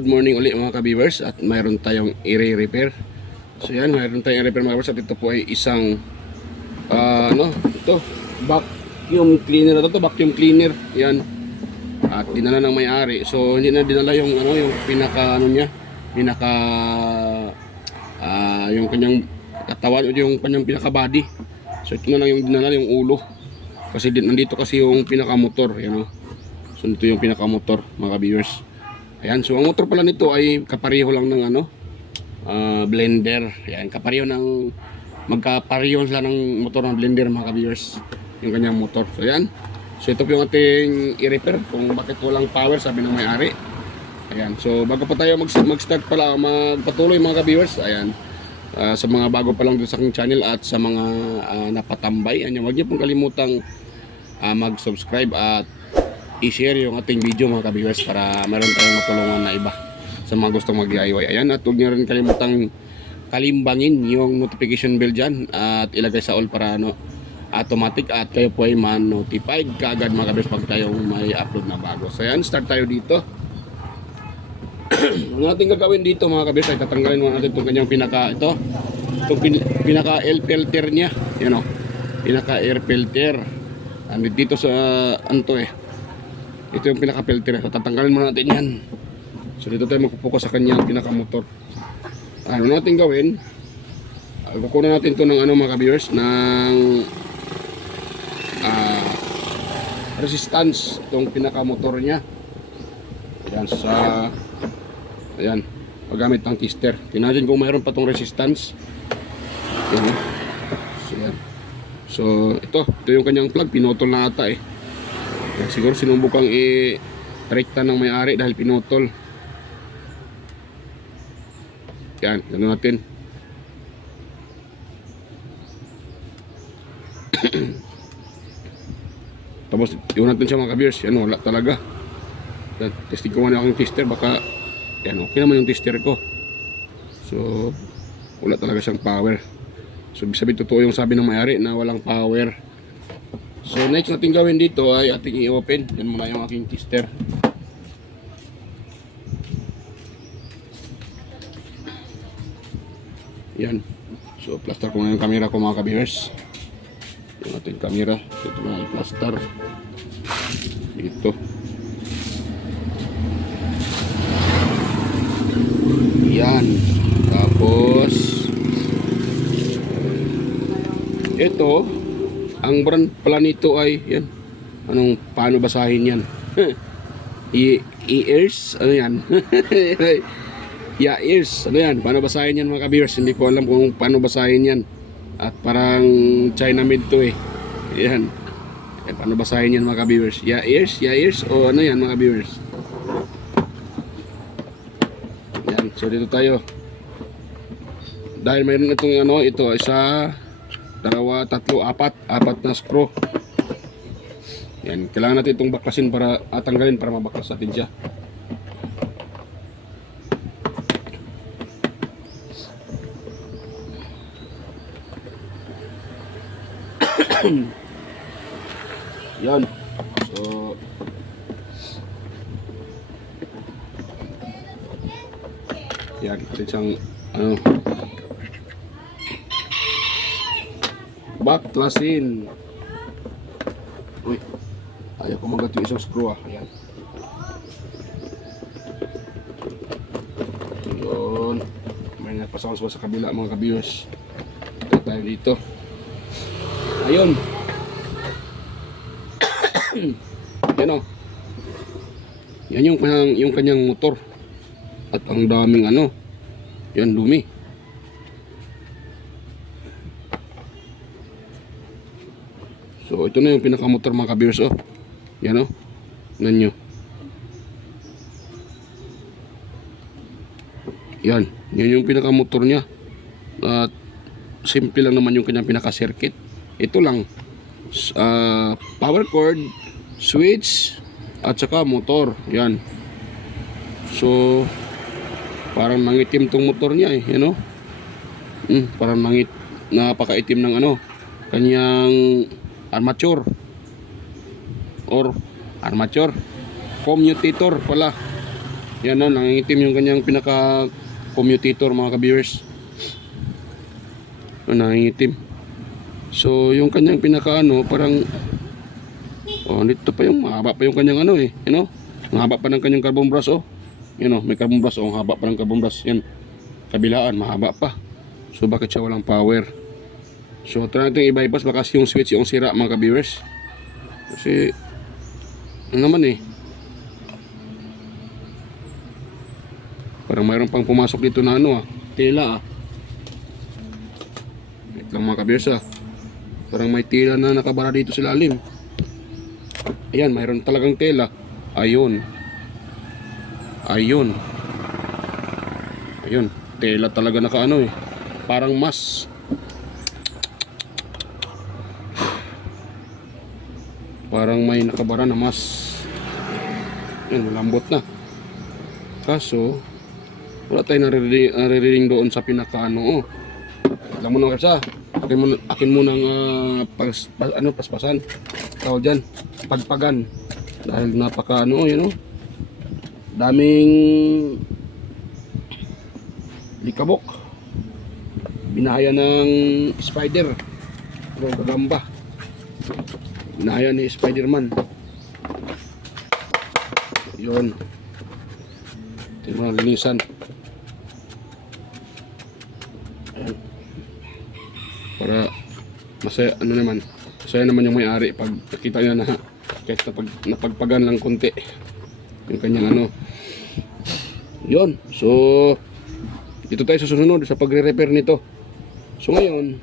good morning ulit mga ka-viewers, at mayroon tayong i-repair. So yan, mayroon tayong i-repair mga ka-viewers, at ito po ay isang ito vacuum cleaner. Ito vacuum cleaner yan, at dinala ng may-ari. So hindi na dinala yung yung pinaka yung kanyang katawan o yung kanyang pinaka body. So ito na lang yung dinala, yung ulo, kasi nandito kasi yung pinaka motor, so ito yung pinaka motor mga ka-viewers. Ayan, so ang motor pala nito ay kapareho lang ng blender. Ayan, magkapareho sila ng motor ng blender mga ka-viewers, yung kanyang motor. So ayan, so ito po yung ating i-repair kung bakit walang power, sabi ng may-ari. Ayan, so bago pa tayo mag-start pala, magpatuloy mga ka-viewers, ayan, sa mga bago pa lang dito sa aking channel at sa mga napatambay, ayan, huwag niyo pong kalimutang mag-subscribe at i-share yung ating video mga ka-viewers, para meron tayong matulungan na iba sa mga gustong mag-DIY. Ayan, at huwag niyo rin kalimutang kalimbangin yung notification bell dyan at ilagay sa all para automatic, at kayo po ay man-notified kaagad mga ka-viewers pag tayong may upload na bago. So ayan, start tayo dito. Ang ating gagawin dito mga ka-viewers ay tatanggalin muna natin itong kanyang pinaka air filter nya. Yan o, pinaka air filter. Dito sa ito yung pinaka filter. So tatanggalin muna natin yan. So dito tayo magpupokus sa kanyang pinaka motor. Ano natin gawin? Kukunan natin to ng mga ka-viewers, ng resistance itong pinaka motor nya. Ayan, paggamit ng tester. Tingnan kung mayroon pa tong resistance. Ayan. So yan. So ito yung kanyang plug, pinotol na ata eh. Siguro sinubukang i-rekta ng may-ari dahil pinotol. Yan, gano'n natin. Tapos iwan natin siya mga ka-viewers. Yan, wala talaga. Testing ko muna akong tester, baka yan, okay naman yung tester ko. So wala talaga siyang power. So sabi totoo yung sabi ng may-ari na walang power. So next natin gawin dito ay ating i-open. Yan muna yung aking tester. Yan. So plaster ko na yung camera ko mga ka-viewers. Yung ating camera, ito na i-plaster dito. Yan. Tapos ito, ang brand pala nito ay yan. Paano basahin yan? Ears, ano yan? Ears, ano yan? Paano basahin yan mga ka-viewers? Hindi ko alam kung paano basahin yan. At parang China made to eh. Yan. Paano basahin yan mga ka-viewers? Ears, o ano yan mga ka-viewers? Yan, so dito tayo. Dahil mayroon itong ito, isa, dalawa, tatlo, apat na screw. Yan, kailangan natin itong baklasin para tanggalin, para mabaklas natin siya. Yan. So yan, natin siyang baklasin. Uy, ayaw kumagat yung isang screw Ayan. Yun. May nagpasawas sa kabila mga ka-viewers. Ito tayo dito. Ayun. Yan o. Yan yung kanyang motor. At ang daming yan, dumi. So ito na yung pinaka-motor mga ka-viewers Yan Tignan nyo. Yan yung pinaka-motor nya. At simple lang naman yung kanyang pinaka-circuit. Ito lang. Power cord, switch, at saka motor. Yan. So parang nangitim tong motor nya eh. Parang napakaitim ng kanyang armature or commutator pala. Yan na, nangingitim yung kanyang pinaka commutator mga ka-viewers. Nangingitim. So yung kanyang pinaka ano, parang dito pa yung mahaba pa yung kanyang ano eh, you know? Mahaba pa ng kanyang carbon brush oh. You know, may carbon brush oh, haba pa ng carbon brush yan. Kabilaan, mahaba pa. So bakit siya walang power? So try natin i-bypass baka yung switch yung sira mga ka-viewers. Kasi ano naman eh, parang mayroon pang pumasok dito na ano tela wait lang mga ka-viewers parang may tela na nakabara dito sa lalim. Ayan, mayroon talagang tela. Ayun, tela talaga nakaano eh, parang mas parang may nakabara na mas. Yan, malambot na. Kaso wala tayong naririnig doon sa pinakaano. Alam mo na kasi akin mo nang paspasan tawag dyan, pagpagan, dahil napaka you know, daming likabok, binahaya ng spider o gagamba, binahaya ni Spiderman. Yun, tingnan mo, linisan. Ayan. Para masaya naman yung may-ari pag nakita niya na kahit napagpagan lang konti yung kanyang ano. Yun, so dito tayo sa susunod sa pagre-repair nito. So ngayon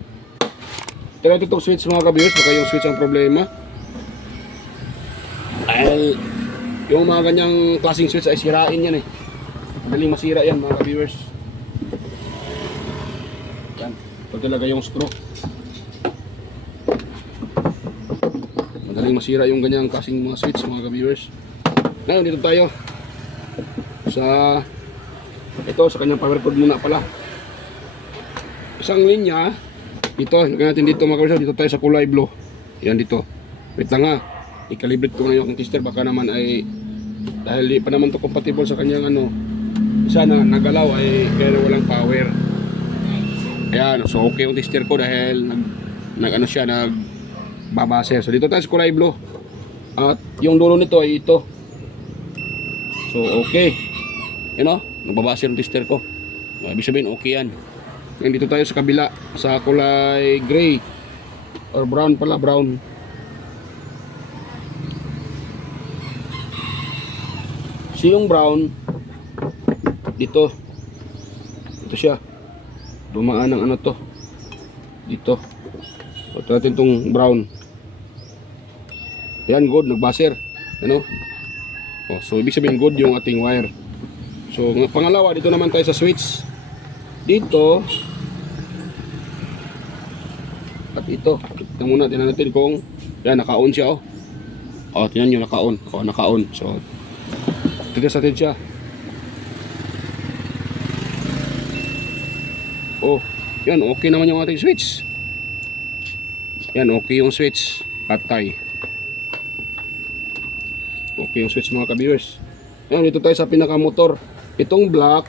tira itong switch mga ka-viewers, baka yung switch ang problema. Ay, yung mga ganyang klaseng switch ay sirain yan eh, madaling masira yan mga ka-viewers. Yan, ito talaga yung screw, madaling masira yung ganyang kasing mga switch mga ka-viewers. Ngayon dito tayo sa sa kanyang power cord muna pala. Isang linya dito, lagyan natin dito mga ka-viewers, dito tayo sa kulay blue. Yan dito, wait lang i-calibrate ko na yung tester, baka naman ay dahil di pa naman to compatible sa kanyang ano, isa na nagalaw ay pero walang power. Ayan, so okay yung tester ko dahil nag ano siya, nagbabaser. So dito tayo sa kulay blue at yung dulo nito ay ito. So okay, you know, nagbabaser yung tester ko. Ibig sabihin okay yan. Ngayon dito tayo sa kabila sa kulay gray or brown pala, brown. So yung brown dito siya dumaan ng ano to dito. So natin tong brown. Yan, good, nagbaser, ano? So ibig sabihin good yung ating wire. So pangalawa, dito naman tayo sa switch dito at ito. Tingnan muna, tingnan natin kung yan, naka-on siya tingnan nyo, naka-on. So tigas natin siya. Yan, okay naman yung ating switch. Yan, okay yung switch. Patay. Okay yung switch mga ka-viewers. Yan, dito tayo sa pinaka-motor. Itong black,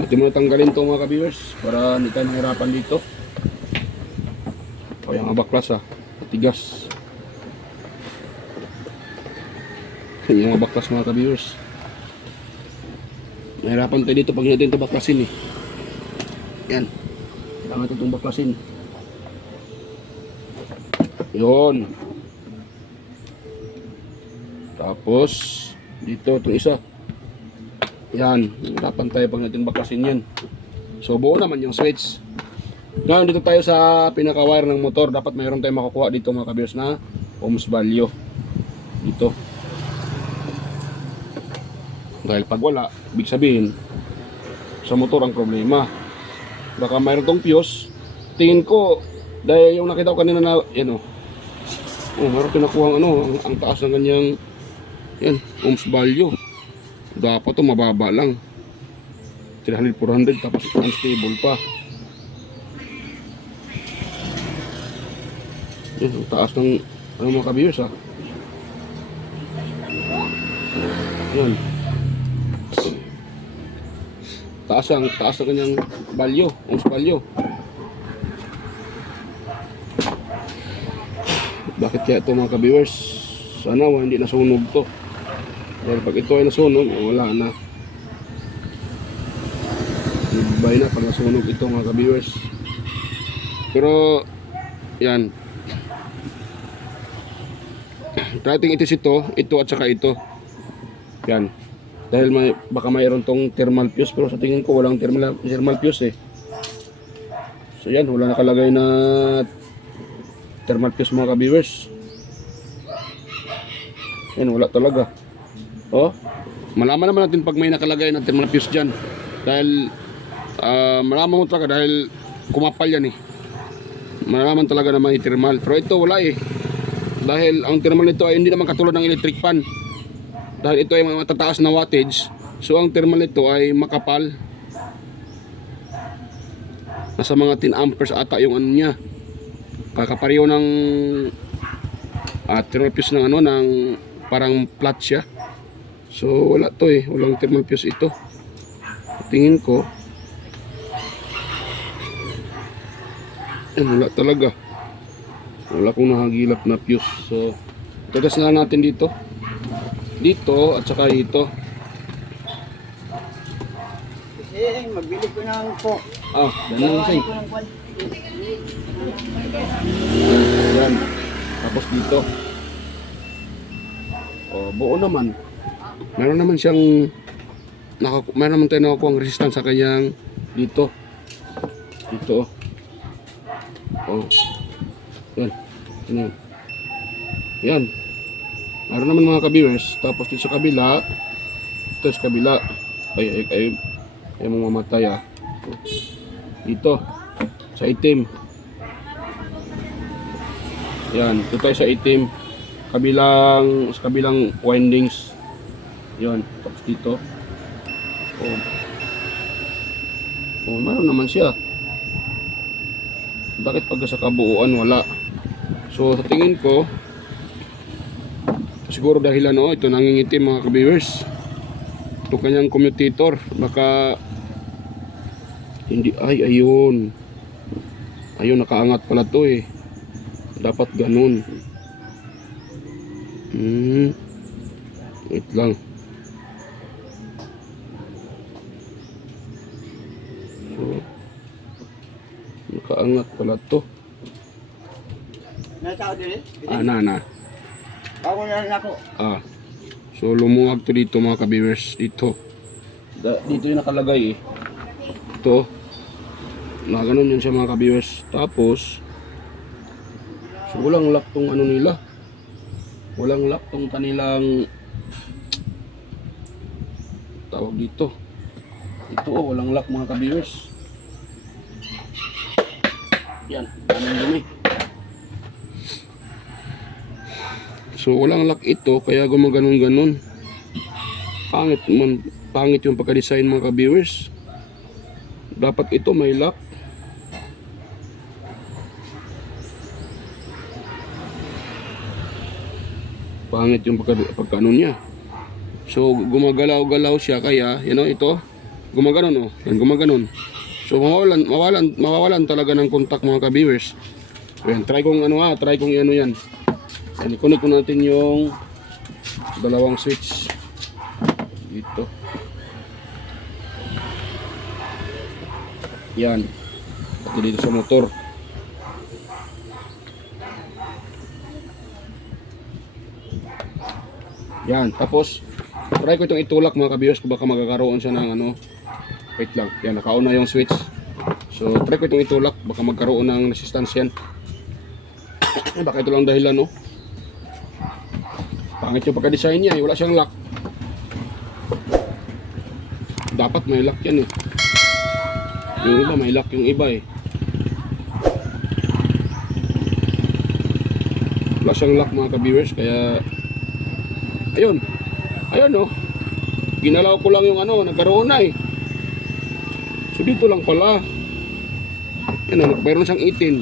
ito mo natanggalin ito mga ka-viewers para hindi tayo nahirapan dito. Yung abaklas tigas. Yung abaklas mga ka-viewers, nahirapan tayo dito pag hindi natin ito baklasin eh. Yan, kailangan natin itong baklasin. Yun. Tapos dito itong isa. Yan, nahirapan tayo pag natin baklasin yan. So buo naman yung switch. Ngayon dito tayo sa pinaka-wire ng motor. Dapat mayroon tayong makukuha dito mga ka-viewers na ohms value dito. Dahil pag wala, ibig sabihin sa motor ang problema. Baka mayroon tong fuse. Tingin ko dahil yung nakita ko kanina na yan mayroon pinakuha ang taas ng kanyang yan, ohms value. Dapat to mababa lang, 300, 400, tapos unstable pa. Yan, ang taas ng mga ka-viewers yan. taas ang kanyang value, ohms value. Bakit kaya ito mga ka-viewers? Sana hindi nasunog to. Dahil pag ito ay nasunog, wala na. Goodbye na pag nasunog ito mga ka-viewers. Pero yan, try natin itis ito at saka ito. Yan. Dahil baka mayroon tong thermal fuse, pero sa tingin ko walang thermal fuse eh. So yan, wala nakalagay na thermal fuse mga ka-viewers. Yan, wala talaga. Oh, malaman naman natin pag may nakalagay na thermal fuse dyan. Dahil malaman mo talaga dahil kumapal yan eh. Malaman talaga na may thermal. Pero ito wala eh. Dahil ang thermal nito ay hindi naman katulad ng electric fan. Dahil ito ay matataas na wattage. So ang thermal nito ay makapal. Nasa mga 10 amperes ata yung ano niya. Kakapareho ng thermal fuse ng ano, ng parang flat siya. So wala to eh. Walang thermal fuse ito. Tingin ko wala talaga. Wala kong nahagilap na fuse. So tagas na natin dito at saka dito. Kasi magbili ko ng po. Ganun sing. Yan. Tapos dito. Buo naman. Meron naman siyang meron naman tayo nakukuha ang resistance sa kanyang dito. Yan. Yan. Meron naman mga ka-viewers. Tapos dito sa kabila. Ito sa kabila. Ay mong mamatay Dito. Sa itim. Yan. Ito tayo sa itim. Sa kabilang windings. Yan. Tapos dito. Meron naman siya. Bakit pag sa kabuuan wala? So sa tingin ko siguro dahilan ito nangingitim mga ka-viewers. Ito kanyang commutator. Baka hindi ayun. Ayun, nakaangat pala to eh. Dapat ganun. Wait lang. So nakaangat pala to. Natao din eh? Na. Ako na rin ako. So lumuwag to dito mga ka-viewers. Dito yung nakalagay eh. Ito. Na ganun yun siya mga ka-viewers. Tapos so walang lock tong ano nila. Walang lock tong kanilang tawag dito. Ito walang lock mga ka-viewers. Yan, anong dumi. So walang lock ito kaya gumaganon-ganon. Pangit yung pagka-design mga ka-viewers. Dapat ito may lock. Pangit yung pagka-ano niya. So gumagalaw-galaw siya kaya ito gumaganon Yan gumaganon. So mawawalan talaga ng contact mga ka-viewers. Ayan, try kong ano yan. Yan, i-connect ko natin yung dalawang switch dito. Yan. Pati dito sa motor. Yan, tapos try ko itong itulak mga ka-viewers kung baka magkakaroon siya ng ano. Wait lang. Yan, naka-on na yung switch. So try ko itong itulak, baka magkaroon ng resistance yan. Baka ito lang dahilan Pangit yung pagka-design niya, wala siyang lock. Dapat may lock yan Yung iba may lock yung iba Wala siyang lock mga ka-viewers, kaya ayun ginalaw ko lang yung nagkaroon na So dito lang pala. Yan mayroon siyang itin.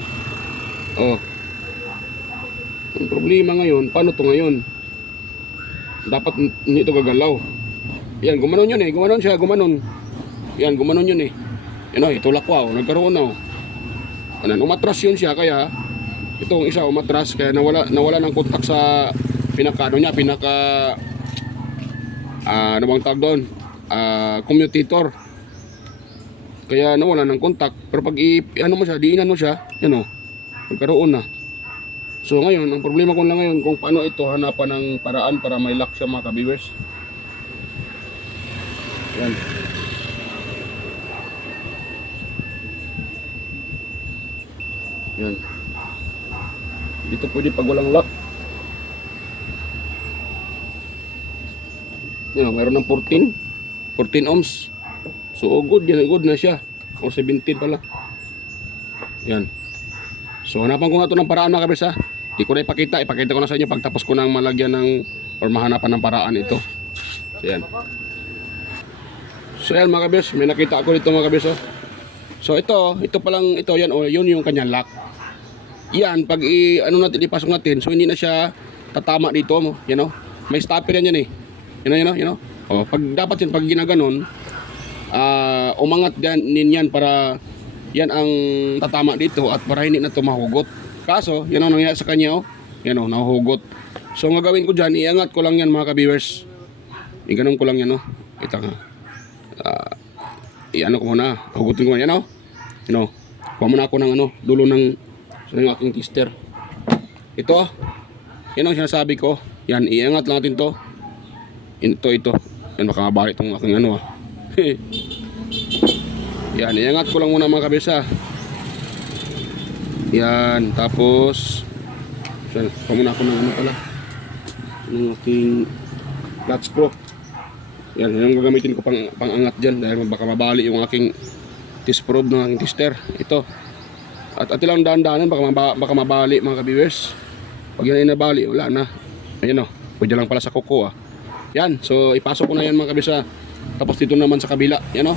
Ang problema ngayon, paano to ngayon? Dapat hindi ito gagalaw. Yan, gumanon yun gumanon siya, gumanon. Yan, gumanon yun eh. Yan o, itulak ko nagkaroon na Anan, umatras yun siya, kaya itong isa umatras, kaya nawala ng kontak sa pinaka ano niya, pinaka ano bang tawag doon? Commutator. Kaya nawala ng kontak. Pero pag ano mo siya, diinan mo siya, yan nagkaroon na. So ngayon, ang problema ko lang ngayon kung paano ito hanapan ng paraan para may lock siya mga ka-viewers. Yan. Yan. Dito pwede pag walang lock. Yan, mayroon ng 14 ohms. So good na siya. O 17 pala. Yan. So hanapan ko nga ito ng paraan mga kabis ha. Di ko na ipakita ko na sa inyo pagtapos ko nang malagyan ng or mahanapan ng paraan ito. So yan. So yan mga kabis, may nakita ako dito mga kabis So ito palang ito yan yun yung kanyang lock. Yan pag natin ipasok natin, so hindi na siya tatama dito mo, May stopper yan eh. Pag dapat yan pag ginaganon, umangat din yan para yan ang tatama dito at para hindi na ito mahugot. Kaso, yan ang nangyayari sa kanya nahuhugot. So ang gagawin ko dyan, iangat ko lang yan mga ka-viewers. Iganon ko lang yan Ito nga. Iano ko muna, hugutin ko yan kuha muna ako ng dulo ng aking tester. Ito yan ang sinasabi ko. Yan, iangat lang natin to. Ito. Yan, baka mabalik itong aking Yan, iangat ko lang muna mga kabisa. Yan, tapos kuha muna ako ng pala ng aking flat screw. Yan, yung gagamitin ko pang angat dyan dahil baka mabali yung aking test probe ng aking tester. Ito. At lang daan-daanan baka mabali mga ka-viewers. Pag yan ay nabali, wala na. Ayan pwede lang pala sa kuko Yan, so ipasok ko na yan mga kabisa. Tapos dito naman sa kabila, yan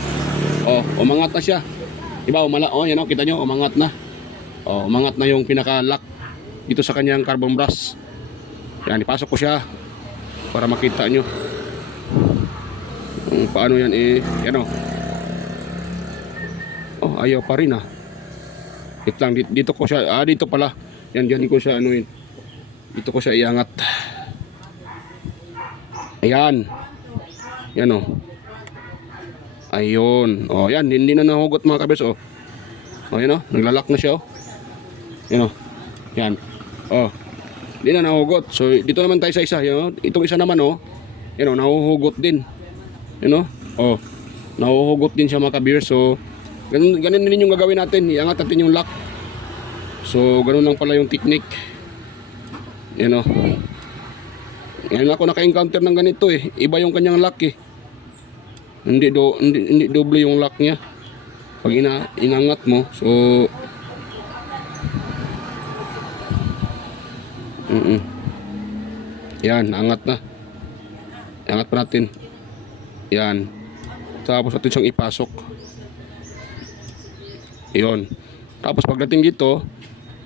umangat na siya. Diba, yan kita nyo, umangat na. Umangat na yung pinaka-lock dito sa kanyang carbon brass. Yan, ipasok ko siya para makita nyo kung paano yan yan ayaw pa rin Wait lang, dito ko siya, dito pala. Yan, dyan ko siya dito ko siya iangat. Ayan. Yan Ayun. Yan, hindi na nahugot mga kabis yan naglalak na siya Yan Yan. Hindi na nahugot. So dito naman tayo sa isa, itong isa naman yan nahuhugot din. Nahuhugot din siya mga kabis. So ganun din yung gagawin natin. Iangat natin yung lock. So ganun lang pala yung technique. Yan Ngayon ako naka-encounter ng ganito Iba yung kanyang lock Hindi doble yung lock niya. Pag inangat mo, so yan, angat na. Angat pa natin. Yan. Tapos natin siyang ipasok. Yun. Tapos pagdating dito,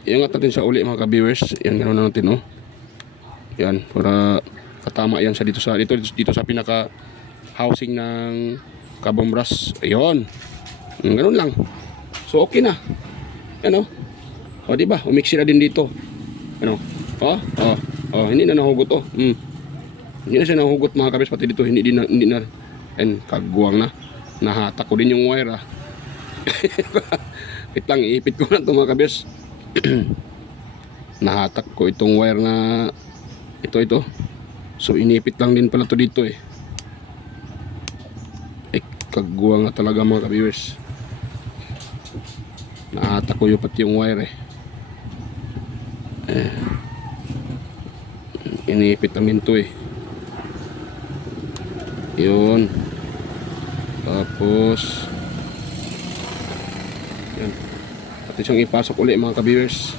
iangat natin siya uli mga ka-viewers. Yan, ganoon na natin Yan, para katama yan sa dito sa pinaka housing ng carbon brass. Ayun. Ganoon lang. So okay na. Yan diba? Umiksi na din dito. Hindi na nahugot Hindi na siya nahugot mga kabis, pati dito hindi na. And kagwang na. Nahatak ko din yung wire Wait lang, iipit ko na ito mga kabis. Nahatak ko itong wire na ito. So inipit lang din pala to dito kagwang na talaga mga ka-viewers. Nahatak ko yung pati yung wire inipit namin to yun. Tapos yan, pati siyang ipasok ulit mga ka-viewers.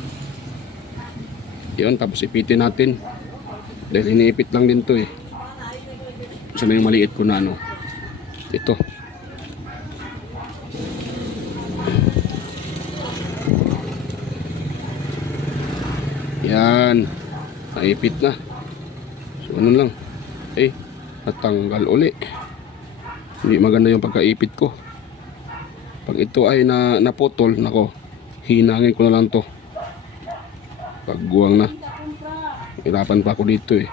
Yun, tapos ipitin natin dahil iniipit lang din to sana yung maliit ko na ito. Yan, naipit na. So ano lang natanggal uli. Hindi maganda yung pagkaipit ko. Pag ito ay naputol, nako, hinangin ko na lang to. Pagguwang na. Hirapan pa ako dito eh.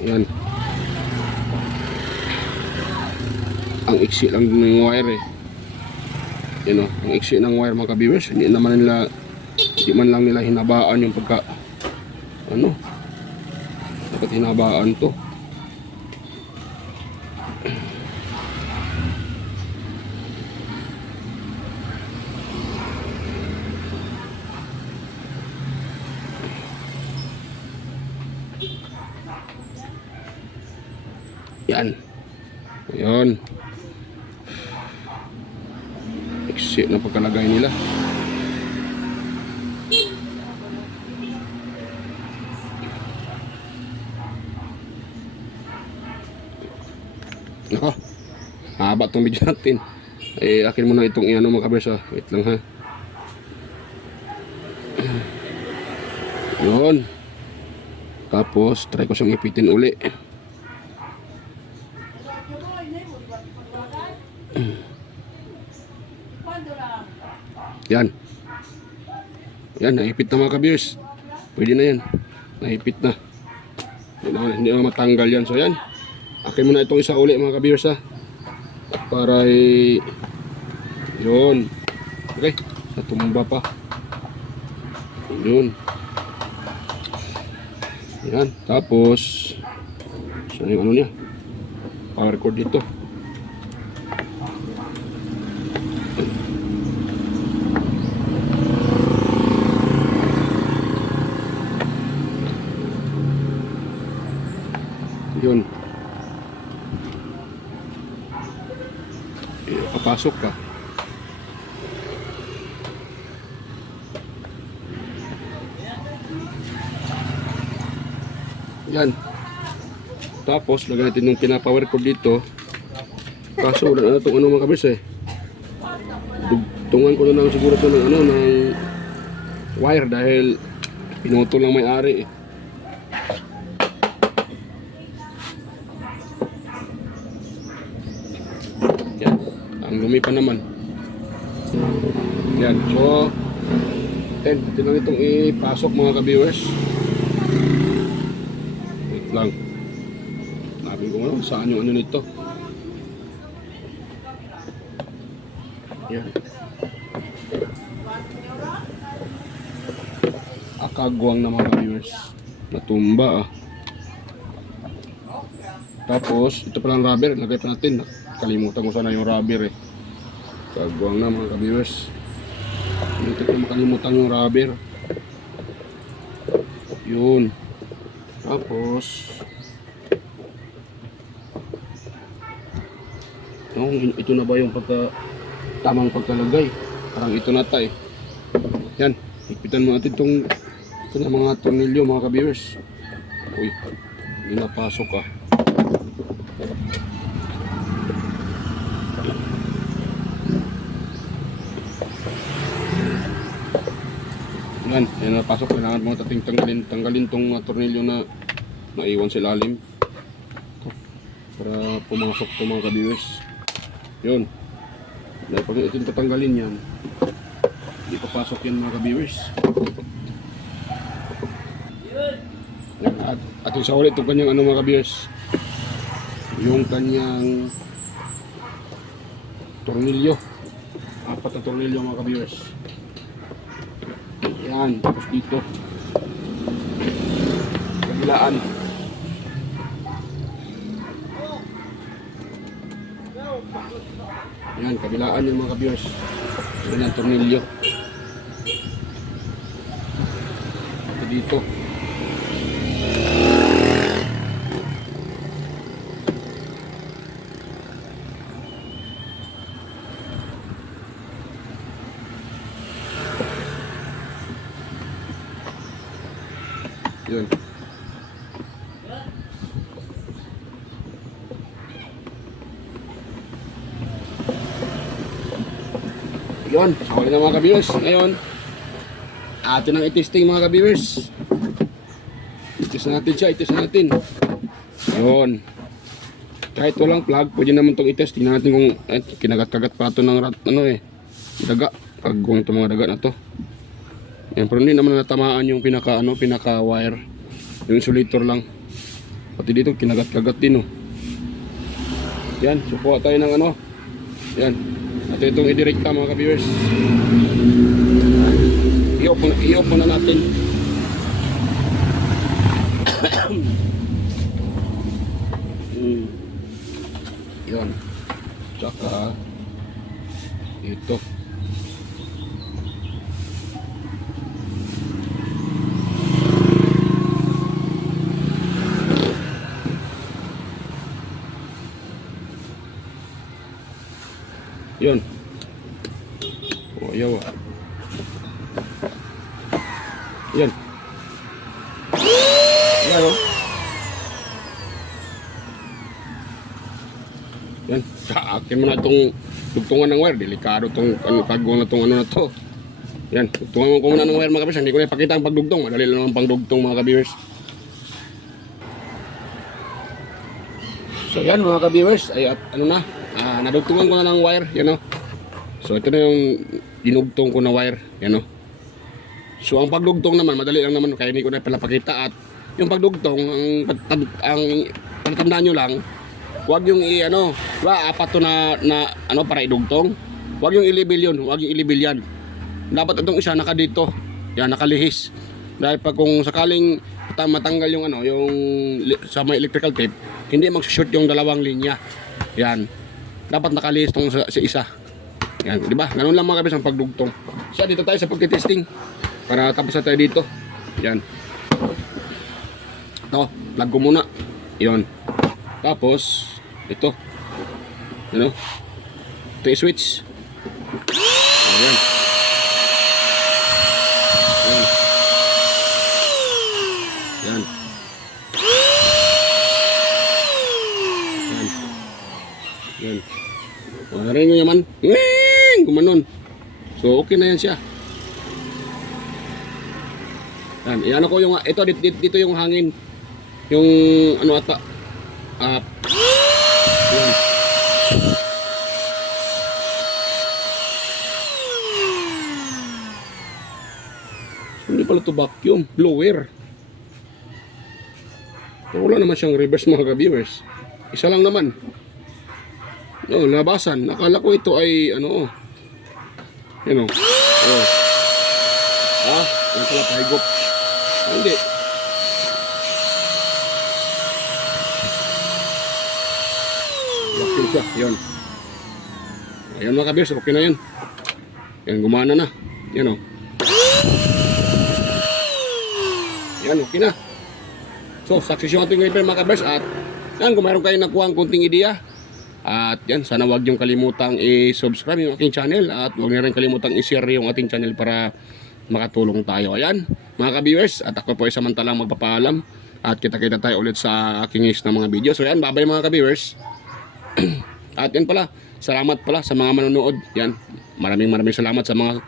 Yan. Ang iksi lang ng wire eh. Yan o, ang iksi ng wire mga ka-viewers. Hindi man lang nila hinabaan yung pagka dapat hinabaan to. Yan. Ayan. Iksi na pagkalagay nila. Nako, haba itong video natin. Eh, akin muna itong iano mga kabers ha. Wait lang ha. Yun. Tapos, try ko siyang ipitin uli. Yan. Yan, naipit na mga kabers. Pwede na yan. Naipit na. Hindi na matanggal yan. So yan. Akin muna itong isa uli mga kabers ha. Para yun. Okay. Natumba pa. Yun. Yan. Tapos saan yung ano niya? Power cord dito. Yun. Papasok ka. Yan. Tapos lagyan natin yung pinapower cord dito. Kaso wala na itong ano mga kabis eh. Dugtungan ko na lang siguro ito ng ng wire dahil pinutol lang may-ari eh. Ang lumi pa naman. Yan. So, ito lang itong ipasok mga ka-viewers. Wait lang. Hanapin ko nga saan yung ano nito. Yan. Akagwang na mga ka-viewers. Natumba ah. Tapos, ito palang rubber. Lagay pa natin. Kalimutan ko sana yung rubber eh. Kagwang na mga ka-viewers. Hindi ko makalimutan yung rubber. Yun. Tapos ito na ba yung tamang pagkalagay? Parang ito na tayo. Yan. Ipitan mo natin ito na mga tornilyo mga ka-viewers. Uy. Hindi napasok ah. Yan, yan napasok. Kailangan mo natin tanggalin tong tornilyo na naiwan sa ilalim para pumasok itong mga ka-viewers. Yun. Dahil pag ito tatanggalin yan, hindi papasok yan mga ka-viewers. At isa ulit itong kanyang ano mga ka-viewers, yung kanyang tornilyo. 4 na tornilyo mga ka-viewers. Yan, tapos dito kabilaan. Yan, kabilaan yung mga ka-viewers. Yan ang tornilyo. Ito dito. Yun. Yun. Okay na mga ka-viewers. Ngayon, atin ang itesting mga ka-viewers. Itis natin siya, itis natin. Yun. Kahit walang plug, pwede naman itong itest. Tingnan natin kung kinagat-kagat pa ito ng daga. Kagong itong mga daga na to. Yan, pero hindi naman natamaan yung pinaka wire. Yung insulator lang. Pati dito kinagat-kagat din, oh. Yan, sukuha tayo ng yan. At itong idirekta mga ka-viewers. I-off muna natin. Yan. Tsaka ito. Yun. Oh, ayaw. Yan. Yan, oh. Yan. Kaakin mo na itong tugtungan ng wire. Delikado itong kagong na itong na to. Yan. Tugtungan ko muna ng wire mga kabiyers. Hindi ko na ipakita ang pagdugtong. Madali lang ang pagdugtong mga kabiyers. So yan mga kabiyers. Ay nadugtungan ko na ng wire. Yan, oh. So ito na yung dinugtong ko na wire. Yan, oh. So ang pagdugtong naman, madali lang naman. Kaya hindi ko na palapakita. At yung pagdugtong, ang tandaan nyo lang, huwag yung apat to na para idugtong. Huwag yung i-level yun, huwag yung i-level yan. Dapat itong isa naka dito. Yan, nakalihis. Dahil pag kung sakaling matanggal yung sa may electrical tape, hindi mag-short yung dalawang linya. Yan. Dapat nakalihis tong sa isa. Yan, di ba? Ganun lang mga kabis ang pagdugtong. So dito tayo sa pagtitesting. Para tapos na tayo dito. Yan. Ito, plug ko muna. Yon. Tapos, ito. Ano? Ito yung switch. Ayan. Yan. Yan. Yan. Yan. Narinig nyo naman. Gumanon. So, okay na yan siya. Yan. Iyan ko yung, ito, dito yung hangin. Yung, ata. Yan. Hindi pala ito vacuum. Blower. Wala naman siyang reverse mga ka-viewers. Isa lang naman. No, labasan. Nakala ko ito ay Yan o. Oh. Yan pala pahigop. Hindi. Vacuum siya. Yan. Ayan mga ka-viewers. Okay na yan. Yan, gumana na. Yan o. Yan, okay na. So, success yung ating repair mga ka-viewers. At yan, kung mayroon kayo nakuha ang kunting ideya, at yan, sana wag yung kalimutang i-subscribe yung aking channel. At wag na rin kalimutang i-share yung ating channel para makatulong tayo. Ayan, mga ka-viewers. At ako po ay samantalang magpapaalam. At kita-kita tayo ulit sa aking next na mga video. So yan, bye-bye mga ka-viewers. At yan pala, salamat pala sa mga manonood. Yan, maraming salamat sa mga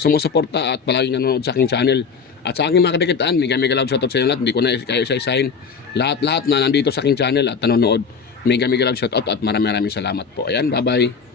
sumusuporta at palaging nanonood sa aking channel. At sa aking mga kadikitaan, mega love shoutout sa inyo lahat. Hindi ko na kayo isa-isahin. Lahat na nandito sa aking channel at nanonood. Mega love shoutout at maraming salamat po. Ayan, bye-bye.